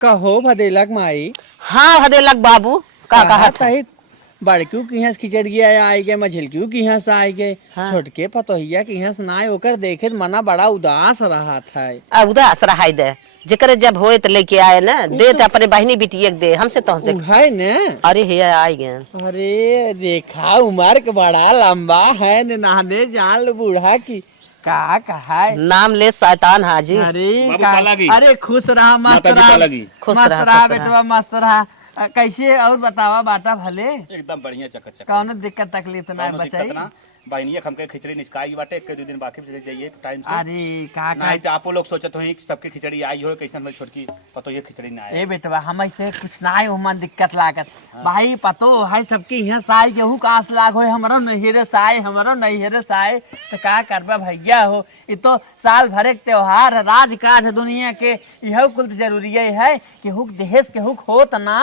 कहो भदेलक माई। हाँ भदेलक बाबू का कहा था। बड़क्यू की यहाँ खिचड़ गया आई गए मझिलक्यू की यहाँ से आई गए। हाँ। छोटके पतोहिया की यहाँ से ना ओकर देखे मना बड़ा उदास रहा था। उदास रहा दे जेकर जब होए तो लेके आए ना दे तो अपने बहनी बिटिया दे हमसे तो हमसे है ने। अरे हे आई गए। अरे देखा उम्र के बड़ा लंबा है ने नहाने जान लो बूढ़ा की का कहा है। नाम ले शैतान हाजी। अरे खुश रहा मस्त रहा बेटवा मस्त रहा। कैसे और बतावा बाटा भले एकदम बढ़िया चकचक। कौनो दिक्कत तकलीफ ना बचाई। बहनिया हमके खिचड़ी निष्काई बाटे एक दो दिन बाकी चले जाइए टाइम से। अरे का नहीं तो आपो लोग सोचत हो कि सबके खिचड़ी आई हो कैसन में छोटकी पतो ये खिचड़ी ना आए। ए बेटवा हम ऐसे कुछ ना है उमन दिक्कत लागत। भाई पतो है सबके यहाँ साई गेहूं कास लाग हो हमरो नहिरे साए हमरो नहिरे साए तो का करबा भैया हो। ये तो साल भर एक त्योहार है राजकाज है दुनिया के यह कुल जरूरी है कि हुक देश के हुक होत ना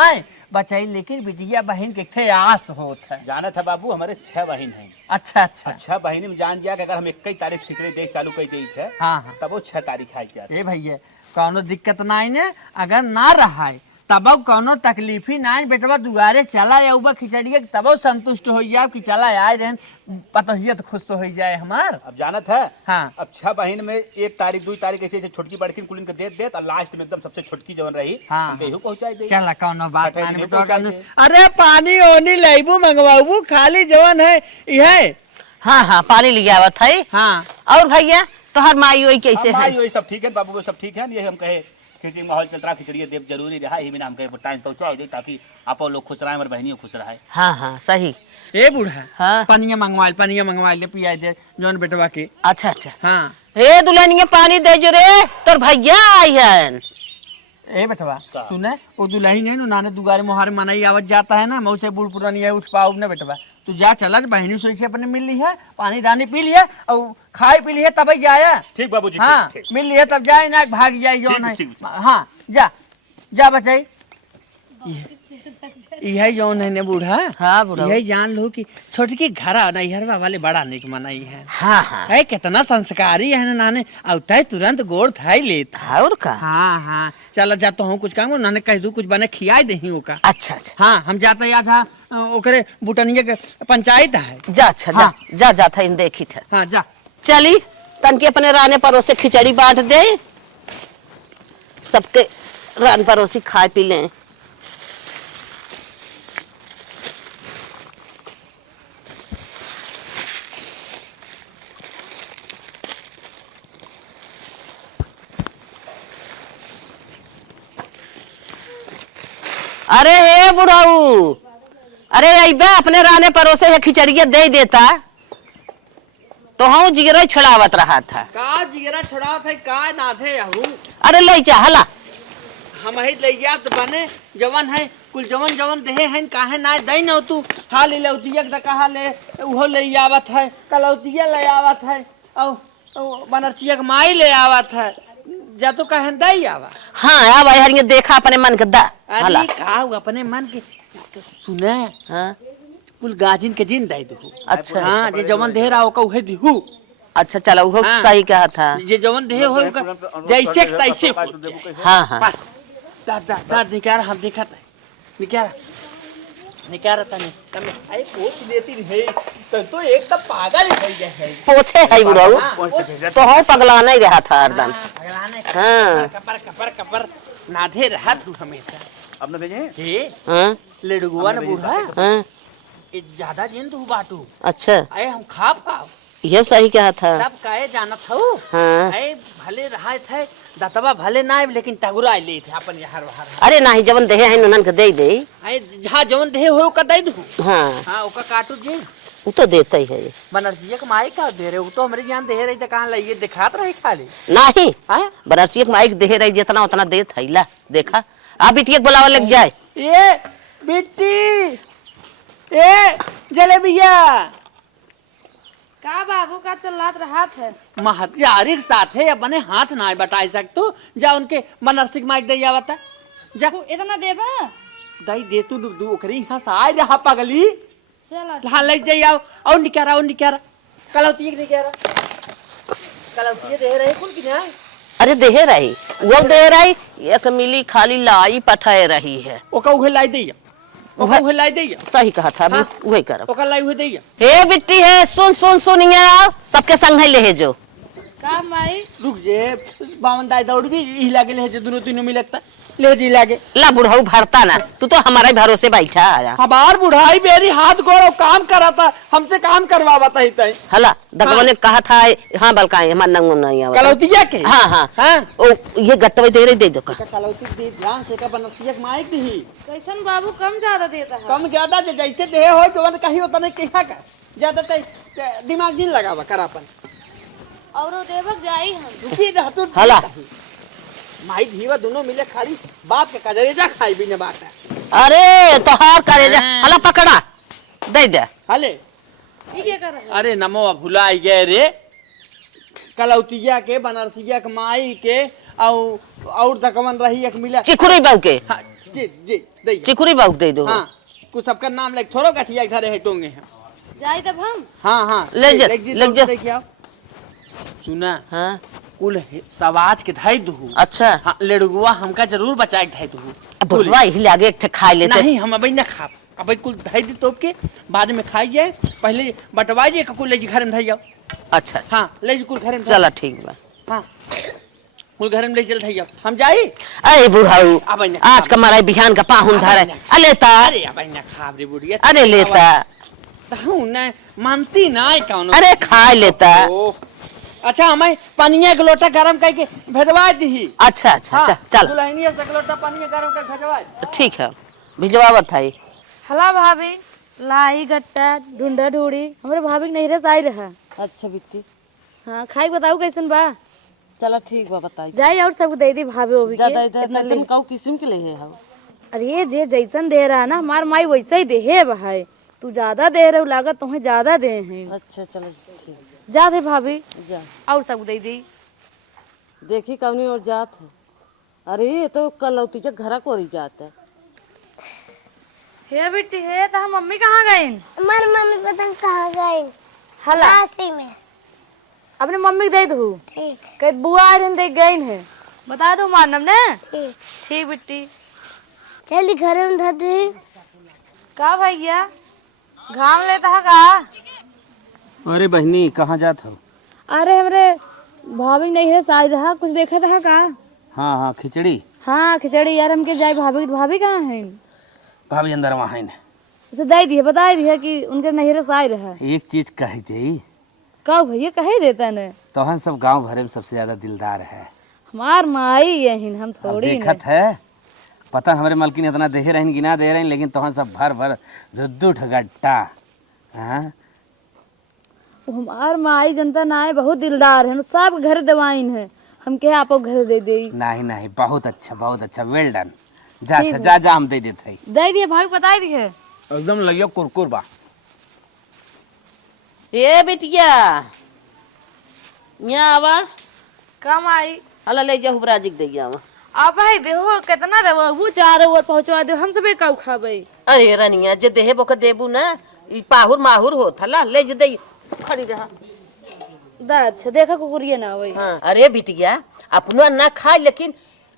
बचाई लेकिन बिटिया बहन के थे आस होत है। जाना था बाबू हमारे 6 बहन हैं। अच्छा अच्छा अच्छा बहनी में जान गया कि अगर हम 21 तारीख खिचड़ी देख चालू कर दी थे हाँ तब वो 6 तारीख आई जाती। ए भैया कौनो दिक्कत ना ने अगर ना रहा तब कौनो तकलीफ ही ना बेटवा दुआरे चला या खिचड़िया तब संतुष्ट हो जाए कि चला आए रहन पतोहिया तो खुश हो जाए हमार। अब जानत है हाँ अब 6 बहन में 1 तारीख 2 तारीख ऐसे छोटकी बड़की कुलिन के दे और लास्ट में एकदम सबसे छोटकी जवन रही हाँ पहुंचाई दे। चला कौनो बात ना बेटवा पहुंचाई। अरे पानी ओनी लेबू मंगवाबू खाली जवन है यह। हाँ हाँ पानी लिया हुआ था। हाँ और भैया तोहर माई वही कैसे है। माई सब ठीक है बाबू वो सब ठीक है। ये हम कहे खिचड़ी माहौल चल रहा खिचड़ी देव जरूरी रहा ही नाम कहे टाइम पहुंचा दे ताकि आप लोग खुश रहे और बहनियों खुश रहे। हाँ हाँ सही। ए बूढ़ा हाँ पनिया मंगवा ले पिया दे जौन बेटवा के। अच्छा अच्छा हाँ हे दुल्हनिया पानी दे जो रे तोर भैया आई है। ए बेटवा सुने वो दुल्हन है नाने दुगारे मोहारे मनाई आवत जाता है ना मऊ से बूढ़ पुरानी है उठ पाओ ना बेटवा तू जा चला बहनी से अपने मिल ली है पानी डानी पी लिया और खाई पी लिया तब जाया। ठीक बाबूजी हाँ ठीक। मिल लिया तब जाए ना भाग जाए जो है। हाँ जा जा बचाई यही जौन है ने बूढ़ा। हाँ बूढ़ा यही जान लो कि छोटकी घर नैहरवा वाले बड़ा निक मनाई है। हाँ हाँ है कितना संस्कारी है ना नाने औता तुरंत गोड़ थाई लेता। और का हाँ हाँ चल जाता हूँ कुछ काम नाने कह दू कुछ बने खियाई दही ओका। अच्छा अच्छा हाँ हम जाते आज हाँ ओकरे बुटनिया के पंचायत है। जा अच्छा हाँ। जा था इन देखी था। हाँ जा चली तन के अपने राने पड़ोसे खिचड़ी बांट दे सबके रान पड़ोसी खाए पी लें। अरे हे बुढ़ाऊ अरे अबे अपने राने परोसे है खिचड़िया दे देता तो हम जिगरा छुड़ावत रहा था। का जिगरा छुड़ावत है का ना थे हूँ। अरे ले जा हला हम ही ले जा तो बने जवन है कुल जवन जवन देहे हैं काहे ना दई न तू हाल ले लौतिया द कहा ले उहो ले आवत है कलौतिया ले आवत है और बनरचिया के माई ले आवत है जा तो कहे दई आवा। हाँ अब हरिया देखा अपने मन के दा हला। अरे का अपने मन के सुने हाँ कुल गाजिन के जिन दई दू। अच्छा हाँ जे जवन देह रहा ओका उहे दिहू। अच्छा चलो वो हाँ। सही कहा था। जे जवन देह हो जैसे तैसे हाँ हाँ बस दा निकाल हम देखा निकाल तने तमे आई पोछ लेती है तो एक तब पागल हो गया है। पोछे है बुढ़ाऊ तो हम पगला नहीं रहा था हरदम। पगलाने हाँ कपर कपर कपर नाधे रहा तू हमेशा। अब न भेजे हे हाँ लेडुगुआ न बूढ़ा हाँ ये ज्यादा जिन तू बाटू अच्छा आए हम खाब ये सही कहा था। सब काहे जानत हो। हाँ आए भले रहा थे दतवा भले ना लेकिन टगुरा ले थे अपन यार बाहर। अरे नहीं जवन देहे है उनन के दे दे। आए जहां जवन देह हो का दे दू। हाँ हां ओका काटू जी वो तो देता ही है। बनरजिया के माई का दे रहे वो तो हमारे जान दे रही तो कहां लइए दिखात रही खाली। नहीं हां बनारसी के माइक दे रही जितना उतना दे थैला देखा आ बिटिया बुलावा लग जाए। ए बिट्टी ए जलेबिया का बाबू का चलत रहत है। महत्यारी के साथ है अपने हाथ ना बटाई सकतू जा उनके मनरसिक माइक दे आवता जा इतना देबा दई दे तू दू ओकरी यहां से आए रहा पगली चल हाँ ले जाई आओ और निकारा कलौती निकारा कलौती दे रहे कुल की ना अरे देहे रही वो दे रही एक मिली खाली लाई पठाए रही है। ओका उहे लाई दैया, ओका उहे लाई दैया। सही कहा था हाँ। वही करब। ओका लाई उहे दैया। हे बिट्टी है सुन सुन सुन यहाँ सबके संग है ले जो। का माई रुक जे बावन दाई दौड़ भी ई लागे ले जे दोनों तीनों मिलता ले जी लागे। ला बुढ़ाऊ भरता ना तू तो हमारे भरोसे बैठा आया। हमार बुढ़ाई मेरी हाथ गोड़ काम करा था, हमसे काम करवाता ही तय। हला दगवा ने कहा था हाँ बलकाए हमार नंगो नहीं आवत। कलौतिया के हाँ हाँ हां ओ ये गट्टवे दे रही दे दो का। कलौती दे ध्यान से का बनतिया के माइक दी कैसन बाबू कम ज्यादा देता है। कम ज्यादा दे जैसे दे हो तो कहीं होता नहीं कहा का ज्यादा तय दिमाग नहीं लगावा करापन औरो देवक जाई हम। रुकी रह तू हला माई धीवा दोनों मिले खाली बाप के कजरेजा खाई भी न बात है। अरे तो हार करे जा हला पकड़ा दे दे। हले ये क्या कर रहा है। अरे नमो भुलाई गए रे कलौतिया के बनारसिया के माई के और दकवन रही एक मिला चिकुरी बाऊ के। हाँ, जी जी दे चिकुरी बाऊ दे दो। हाँ कुछ सबका नाम लेके थोड़ो गठिया इधर है टोंगे हैं। जाई तब हम। हाँ हाँ ले जा ले जा। देखिए सुना हाँ कुल सवाज के धाई दू। अच्छा हाँ लड़ुआ हमका जरूर बचा के धाई दू। बुढ़वा ही लागे एक खा लेते। नहीं हम अभी न खा अभी कुल धाई दी तोप के बाद में खाई जाए पहले बटवा जाए कुल ले जी घर में धाई जाओ। अच्छा अच्छा हाँ ले जी कुल घर में चला ठीक बा। हाँ कुल घर में ले चल धाई जाओ हम जाई। अरे बुढ़ाऊ अबे न आज का मारा बिहान का पाहुन धरे लेता। अरे अबे न खा रे बुढ़िया। अरे लेता हूँ न मानती ना कौन। अरे खा लेता। अच्छा हमें पानिया के लोटा गरम करके भेजवा दी। अच्छा अच्छा हाँ, चल दुल्हनिया से लोटा पानिया गरम करके भेजवा तो ठीक है भिजवावत है। हला भाभी लाई गट्टा ढूंढा ढूंढी हमारे भाभी के नहिरे से आई रहा। अच्छा बिट्टी हाँ खाई बताऊ कैसन बा। चला ठीक बा बताई। जाई और सब दे दी भाभी ओभी के। ज्यादा इधर इतना कैसन ले। काऊ किस्म के लिए है अरे जे जैसन दे रहा है ना हमार माई वैसा ही दे है भाई। तू ज्यादा दे रहे हो लागत तुम्हें ज्यादा दे हैं। अच्छा चलो ठीक जा दे भाभी जा और सब दे दी। देखी कौनी और जात है। अरे ये तो कलौती के घर को रही जात है। हे बेटी हे तो हम मम्मी कहाँ गई। हमारी मम्मी पता कहाँ गई। हला काशी में। अपने मम्मी के दे दू। ठीक कह बुआ आ रही देख गई है बता दो मानम ने। ठीक ठीक बेटी। चल घर में धर दे। का भैया घाम लेता है का। अरे बहनी कहाँ जात हो। अरे हमरे भाभी नहीं है साई रहा कुछ देखा था का। हाँ हाँ खिचड़ी हाँ खिचड़ी यार हमके जाए भाभी कहाँ है। भाभी अंदर वहाँ है उसे दे दी है बता दी है कि उनके नहरे से आई रहा। एक चीज कह दे का भैया कहे देता ने। तो हम सब गांव भरे में सबसे ज्यादा दिलदार है। हमार माई यही हम अब थोड़ी देखत है पता हमारे मालकिन इतना दे रहे गिना दे रहे लेकिन तो सब भर भर दुद्दू ठगट्टा। हाँ हमार माई जनता ना है बहुत दिलदार है सब घर दवाइन है हम कहे आप घर दे दे। नहीं नहीं बहुत अच्छा वेल डन। जा अच्छा जा जा हम दे देते हैं। दे दिए भाभी बता दी है। एकदम लगियो कुरकुर बा। ए बिटिया यहाँ आवा कम आई हला ले जाओ ब्राजिक दे आवा। आप है देखो कितना देवो वो चारों ओर पहुंचवा दो हम सब का खाबे। अरे रनिया जे देहे बोके देबू ना ई पाहुर माहुर होत हला ले जे दे खड़ी रहा। दा अच्छा देखा कुकुरिया ना होई। हाँ अरे बिटिया अपनो ना खाए लेकिन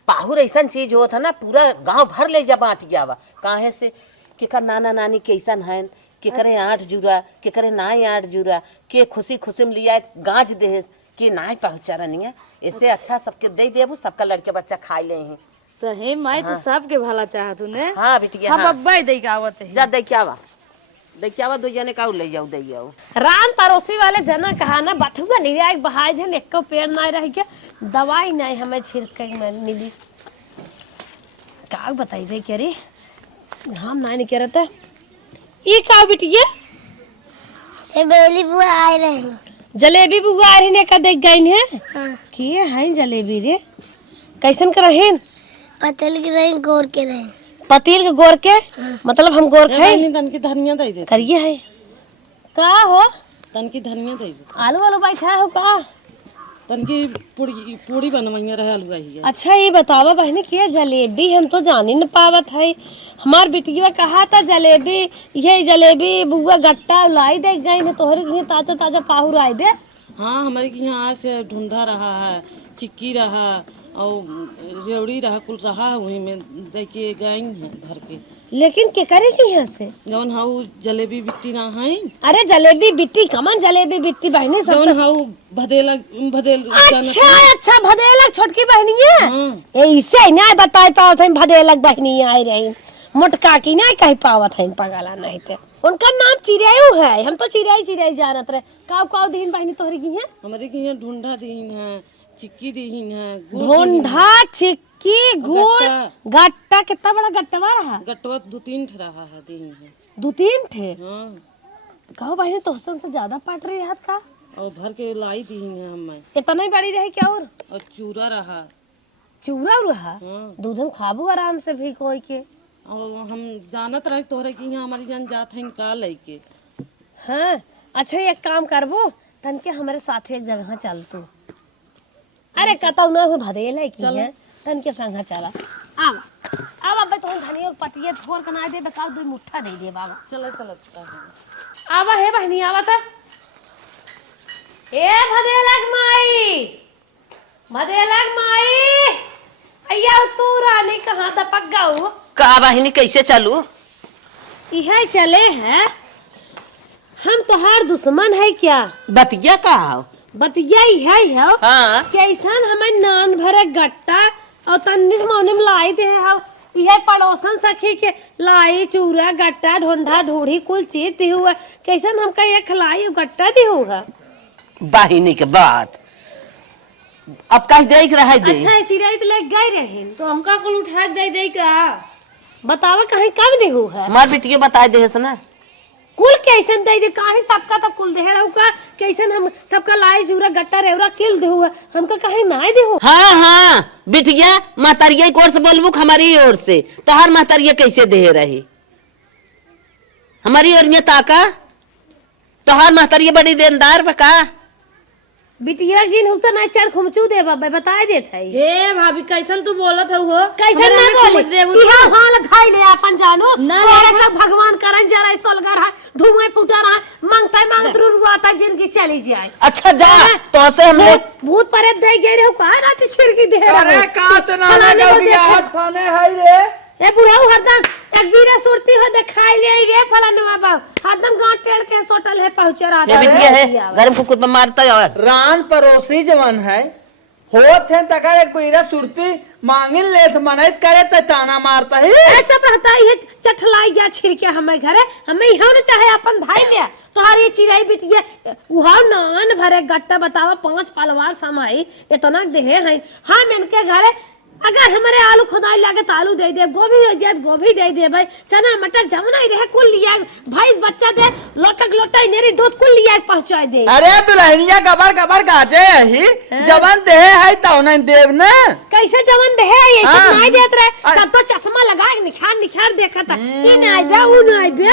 पाहुर ऐसा चीज होता ना पूरा गांव भर ले जा बांट जावा। काहे से केकर नाना नानी कैसन है के करे 8 जुरा के करे नाई 8 जुरा के खुशी खुशी में लिया गांज दे के नाई पहुंचा रनिया। इससे अच्छा सबके दे देबू सबका लड़के बच्चा खाई ले हैं। सही माई तो सबके भला चाह तूने। हाँ बिटिया हम हाँ। अब्बा दे के आवत है। जा दे क्या वा दे क्या वा दो जने का ले जाओ दे जाओ। रान पड़ोसी वाले जना कहा ना बथुआ नहीं आई बहाई थे एक पेड़ ना रह के दवाई नहीं हमें छिड़क में मिली। का बताई भाई क्या रे हम नहीं कह रहा था ये का बिटिया बेली बुआ आए रही। जलेबी बुआ आ रही ने का देख गई है। हाँ। किए हैं जलेबी रे कैसन कर रहे पतल के रही गोर के रही। पतील के गोर के मतलब हम गोर खाए तन की धनिया दे दे। करिए है का हो तन की धनिया दे दे। आलू वालू बैठा हो का। तन की पूड़ी बनवाइया रहे हलवा ही। अच्छा ये बतावा बहनी कि जलेबी हम तो जान ही न पावत है। हमार बिटिया कहा था जलेबी ये जलेबी बुआ गट्टा लाई दे गई है तोहरे के ताजा ताजा पाहुर आए दे। हाँ हमारे यहाँ आज से ढूंढा रहा है चिक्की रहा और रेवड़ी रहा, कुल रहा वहीं में दे के गई है भर के। लेकिन के करे की यहाँ से जौन हाउ जलेबी बिट्टी ना है, अरे जलेबी बिट्टी कमन जलेबी बिट्टी बहनी सब जौन हाउ भदेल अच्छा अच्छा भदेलक छोटकी बहनी है हाँ। ऐसे ना बताई पावत है भदेलक बहनी आई रही मोटका की ना कह पावत है पगला नहीं थे उनका नाम चिड़ैऊ है हम तो चिड़ै चिड़ै जानत रहे काव दिन बहनी तोहरी की है हमारे के यहाँ ढूंढा दीन है, चिक्की दीन है, गुड़ ढोंढा चिक्की गुड़ गट्टा कितना बड़ा गट्टवा रहा गट्टवा 2-3 ठे रहा है दीन है। 2-3 ठे हाँ कहो बहनी तोहसन से ज्यादा पाट रही रहत का और भर के लाई दीन है हमें, इतना ही बड़ी रही क्या और चूरा रहा चूरा रहा हाँ। दूधम खाबू आराम से भी कोई के और हम जानत रहे तोहरे की यहाँ हमारी जान जात है का लेके। हाँ अच्छा एक काम करबो तन के हमारे साथ एक जगह चल तू अरे कतौ ना हो भदेल है की है तन के संग चला अब अब तो धनिया पतिये थोर कना दे बेका दो मुट्ठा दे दे बाबा चल आवा हे बहनी आवा त ए भदेलक माई अय्या तू रानी कहां दपक गाऊ का बहिनी कैसे चलू? इहे चले है हम तोहार दुश्मन है क्या बतिया का हो? बतिया है हाँ कैसन हमें नान भरे गट्टा और तन्निस मौने में लाई दे हो यह पड़ोसन सखी के लाई चूरा गट्टा ढोंढा ढूढ़ी कुल चीज दी हुआ कैसन हमका ये खिलाई गट्टा दी हुआ बहिनी के बात अब कहीं देख रहा है दे। अच्छा चिड़ै तो लग गई रहे तो हमका कुल उठा के दे का बतावा कहीं कब दे है हमार बेटिया बता दे है ना कुल कैसन दे दे काहे सबका तो कुल दे रहू का कैसन हम सबका लाई चूरा गट्टा रेवरा किल दे हुआ हमका कहीं ना दे हो हाँ हाँ बिटिया महतरिया की ओर से बोलबू हमारी ओर से तोहार महतरिया कैसे दे रही हमारी ओर में ताका तोहार महतरिया बड़ी देनदार बका बिटिया जी ने तो ना चार खुमचू दे बाबा बताए दे थे हे भाभी कैसन तू बोलत हो कैसन ना बोली इहा हाल धाई ले अपन जानो तोरे सब भगवान करन जरा सोलगर है धुआं फुटा रहा मांगता मांगत रुआता जिंदगी चली जाए अच्छा जा तो से हम लोग भूत परे दे गए रे का रात छिड़की दे अरे का तो ना गौरिया हट फाने है रे ए बुढ़ाऊ हरदम एक बीरा सुरती हो दिखाई ले रे फलाने बाबा हरदम गांठ टेढ़ के सोटल है पहुंचे रात ये बिटिया है घर में कुकुर में मारता है रान पड़ोसी जवन है होत है तकर एक बीरा सुरती मांगिन लेत मनैत करे त ताना मारता है ए चुप रहता है चठलाई गया छिड़के हमें घरे हमें इहो न चाहे अपन भाई ले तोहारी चिड़ै बिटिया उहा नान भरे गट्टा बतावा 5 पलवार समाई इतना देहे है हम इनके घरे अगर हमारे आलू खुदाई लागे तो आलू दे दे गोभी हो जाए गोभी दे दे भाई चना मटर जमुना ही रहे कुल लिया भाई बच्चा दे लोटक लोटाई नेरी दूध कुल लिया पहुंचा दे अरे दुल्हनिया गबर काजे ही जवन दे है तो नहीं देव ना कैसे जवन दे है ये सब नहीं देत रहे तब तो चश्मा लगा के निखार देखा था ये नहीं बे वो नहीं बे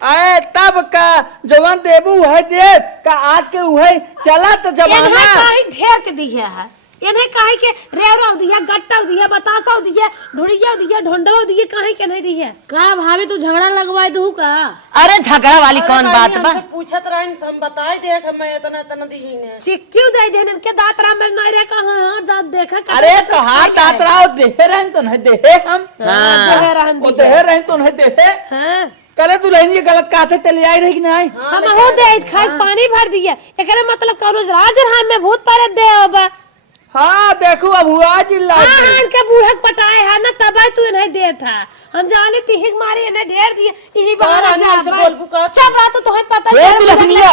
अरे तब का जवन देबू है दे का आज के उहे चला तो जमाना ढेर के दिया है इन्हें काहे के रेवरा दिया गट्टा दिया बतासा दिया ढुड़िया दिया ढोंडवा दिया काहे के नहीं दिया का भाभी तू झगड़ा लगवाई दू का अरे झगड़ा वाली कौन बात बा पूछत रहे हम बताए दे कि मैं इतना दीन है चिक्की दे देन के दांत राम में नहीं रे कहां हां दांत देखा अरे तो हाथ दांत राव देहे रहन तो नहीं देहे हम देहे रहन वो देहे रहन तो नहीं देहे हां करे तू लहंगी गलत कहते चली आई रही कि नहीं हम हो दे खाए पानी भर दिया एकरे मतलब करो राज राम में भूत परत दे अब हाँ देखो अब हुआ जिल्ला के बूढ़क पटाए है ना तब तू नहीं दे था हम जाने तिहिक मारे इन्हें ढेर दिए यही बहाना जा सब रात तो तुम्हें पता हे दुल्हनिया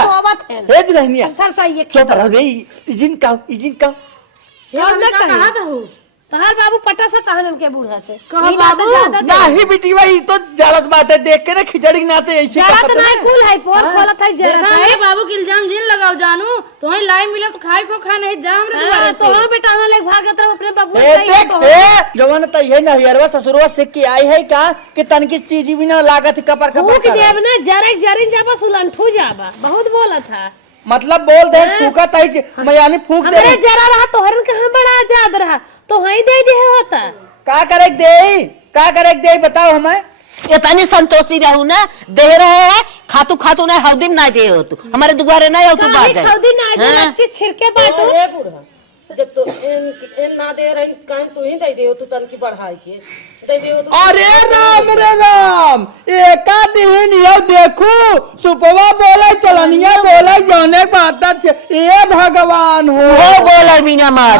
है हे दुल्हनिया सब सही है चुप रह गई इजिन का कहा था तहार बाबू पटा से कहन के बूढ़ा से कहो बाबू नाही बेटी भाई तो जलत बात है देख के ना खिचड़ी नाते ऐसे जरा नहीं कुल है फोन खोलत है जरा है बाबू के इल्जाम जिन लगाओ जानू तोही लाई मिले तो खाई को खा नहीं जा हमरे दुआरे तो हम बेटा ना ले भागत रहो अपने बाबू ए देख ए जवन त ये नहियरवा ससुरवा से की आई है का कि तन की चीज भी ना लागत कपर भूख देव ना जरे जाबा सुलंठू जाबा बहुत बोला था मतलब बोल दे फूका तई मैं यानी फूक दे हमरे जरा रहा तोहरन कहां बड़ा आजाद रहा तो हई दे दे होता का करे दे बताओ हमें इतनी संतोषी रहू ना दे रहे है खातू ना हौदी ना दे हो तू हमारे दुआरे ना हो तू बात हौदी ना अच्छी छिड़के बाटू जब तो इन ना दे रही कहीं तू ही दे दे तू तन की बढ़ाई के दे दे तू। अरे राम रे राम, एका दिन यो देखू सुपवा बोले चलनिया बोले जौने बात ए भगवान हो बोला बिना मार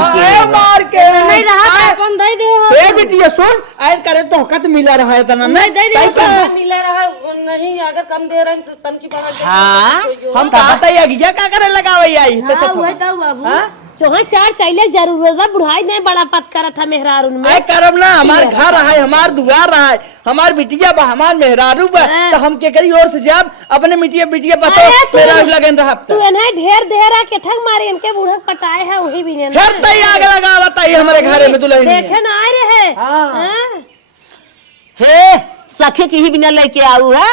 मार के नहीं रहा तो अपन दे दे हो। ए बिटिया सुन आज करे तो हकत मिला रहा है तना नहीं दे दे हो। मिला रहा नहीं अगर कम दे रहे तो तन की बढ़ा हाँ हम कहता है अगिया क्या करे लगावे आई हाँ वही तो बाबू चौहा चार चाहिए जरूरत बा बुढ़ाई नहीं बड़ा पत करा था मेहरारू में। आई करब ना हमार घर है हमार दुआर है हमार बिटिया बा हमार मेहरारू बा तो हम के करी और से जब अपने मिटिया बिटिया बतो मेरा लगन रहा तू एने ढेर देहरा के थक मारे इनके बूढ़ा पटाए है वही भी ने फिर तई आग लगा बताई हमारे घरे में दुल्हन देखे ना आए रहे हाँ। हे सखे की ही बिना लेके आऊ है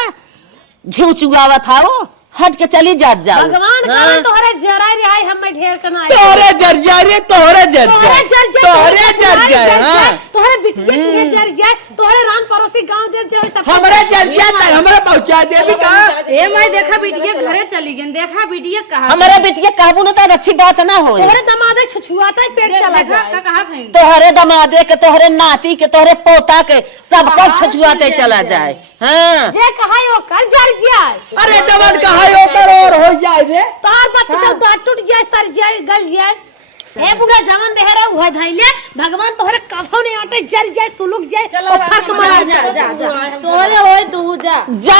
घिउ चुगावा था वो हट के चली जात जाओ भगवान का तोहरे जरा रिहाई हमें ढेर करना है तोहरे जर्जा रे तोहरे जर्जा तोहरे जर्जा हां तोहरे बिटिया के जर जाए तोहरे रान पड़ोसी गांव दे जाए सब हमरे जर्जा त हमरे पहुंचा दे भी का ए मैं देखा बिटिया घरे चली गई देखा बिटिया कहा हमारे बिटिया कहबू न त अच्छी बात ना हो तोहरे दमादे छुछुआता है पेट चला जाए कहा थे तोहरे दमादे के तोहरे नाती के तोहरे पोता के सब कब छछुआते चला जाए हाँ जे कहा यो कर जर जाए अरे जवान कहा ओकर और हो जाए रे तार बात सब दांत टूट जाए सर जाए गल जाए हे बुढ़ा जवान रह रहा हुआ धैले भगवान तोहरे कभो नहीं आटे जर जाए सुलुक जाए और फर्क मारा जा जा जा तोहरे होए तू जा जा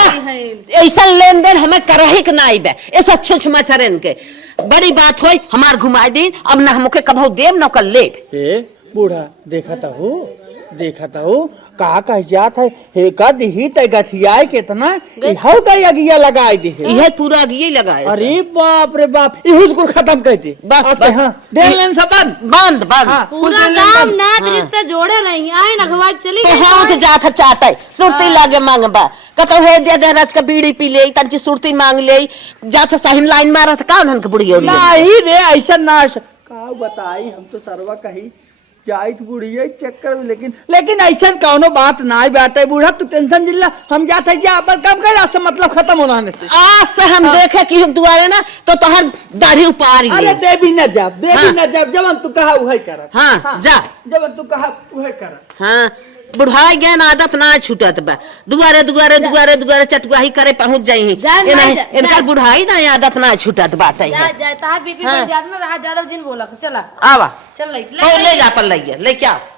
ऐसा लेन देन हमें करही के नाई बे ऐसा छुछ मचरन के बड़ी बात होई हमार घुमाई दी अब ना हमके कभो देव न कर ले ए बूढ़ा देखा था हो कहा कह जात है हे का दिही त गठियाए कितना इहौ का अगिया लगाई दी यह पूरा ये लगाए अरे बाप रे बाप इहुस को खत्म कर दी बस बस देन लेन सबन बंद बंद पूरा काम नाच रिश्ते जोड़े नहीं आए ना घवाई चली तो हाँ उठ जात चाटे सुरती लागे मांगबा कतो हे दे दे राज का बीड़ी पी ले तन की सुरती मांग ले जात साहिन लाइन मारत का उनन के बुढ़ियो नहीं रे ऐसा नाश का बताई हम तो सरवा कही जाइत बुढ़िया चक्कर में लेकिन ऐसा कौनो बात ना बात है बूढ़ा तू टेंशन जिल्ला हम जाते है जा पर कम कर से मतलब खत्म होना से आज से हम देखे कि हम दुआरे ना तो तोहर दाढ़ी उपारी अरे देवी न जब जवन तू कहा वही कर हाँ जा जवन तू कहा वही कर हाँ बुढ़ाई गए आदत ना छूटत बा दुआरे दुआरे दुआरे दुआरे चटुआही करे पहुंच जाई इनका बुढ़ाई ना आदत ना छूटत बात है जा जा तार बीपी बढ़ जात ना रहा ज्यादा दिन बोला चला आवा चल ले जा पर ले क्या